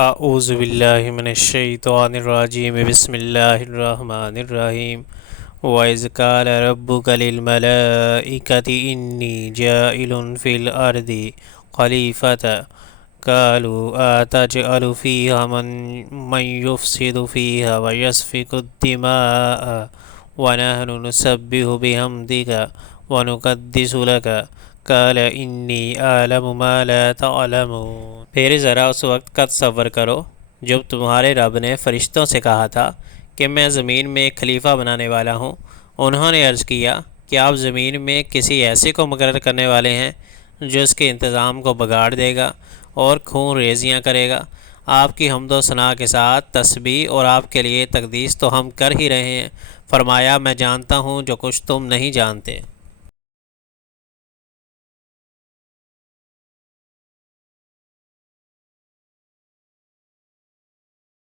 اعوذ باللہ من الشیطان الرجیم بسم اللہ الرحمن الرحیم وَإِذْ قَالَ رَبُّكَ لِلْمَلَائِكَةِ إِنِّي جَاعِلٌ فِي الْأَرْضِ خَلِيفَةً قَالُوا أَتَجْعَلُ فِيهَا مَن يُفْسِدُ فِيهَا وَيَسْفِكُ الدِّمَاءَ وَنَحْنُ نُسَبِّحُ بِحَمْدِكَ وَنُقَدِّسُ لَكَ قَالَ إِنِّي أَعْلَمُ مَا لَا تَعْلَمُونَ۔ پھر ذرا اس وقت کا تصور کرو جب تمہارے رب نے فرشتوں سے کہا تھا کہ میں زمین میں ایک خلیفہ بنانے والا ہوں۔ انہوں نے عرض کیا کہ آپ زمین میں کسی ایسے کو مقرر کرنے والے ہیں جو اس کے انتظام کو بگاڑ دے گا اور خون ریزیاں کرے گا۔ آپ کی حمد و ثنا کے ساتھ تسبیح اور آپ کے لیے تقدیس تو ہم کر ہی رہے ہیں۔ فرمایا میں جانتا ہوں جو کچھ تم نہیں جانتے۔